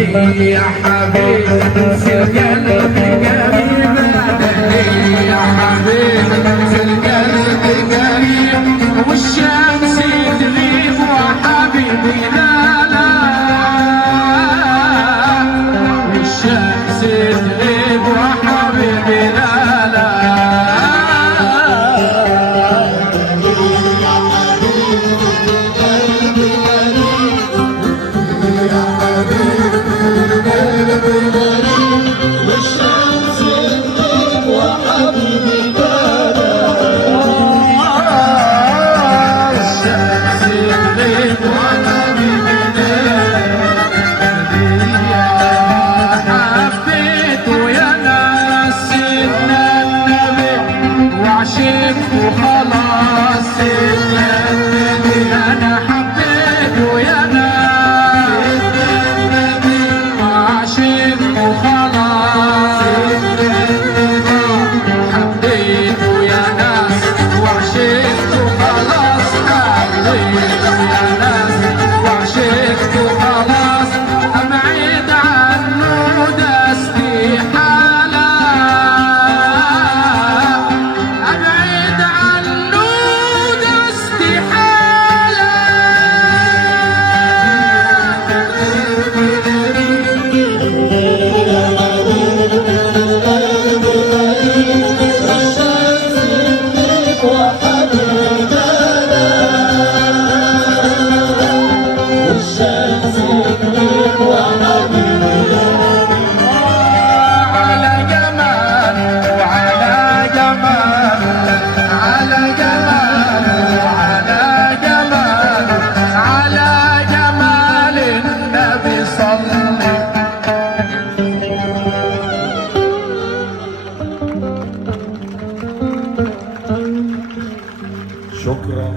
يا حبيبي في القلب قريب، يا حبيبي في القلب قريب، والشمس تغيب وحبيبي لا لا، والشمس تغيب وحبيبي لا لا. وخلاص سيدنا النبي انا حبيته يا ناس، وعشقت وخلاص حبيته يا ناس، وعشقت وخلاص حبيته يا ناس، وعشقت وخلاص ابعد عنه ده استحالة، ابعد عنه ده استحالة. على جمال وعلى جمال، على جمال وعلى جمال، على جمال النبي صلي. شكرا.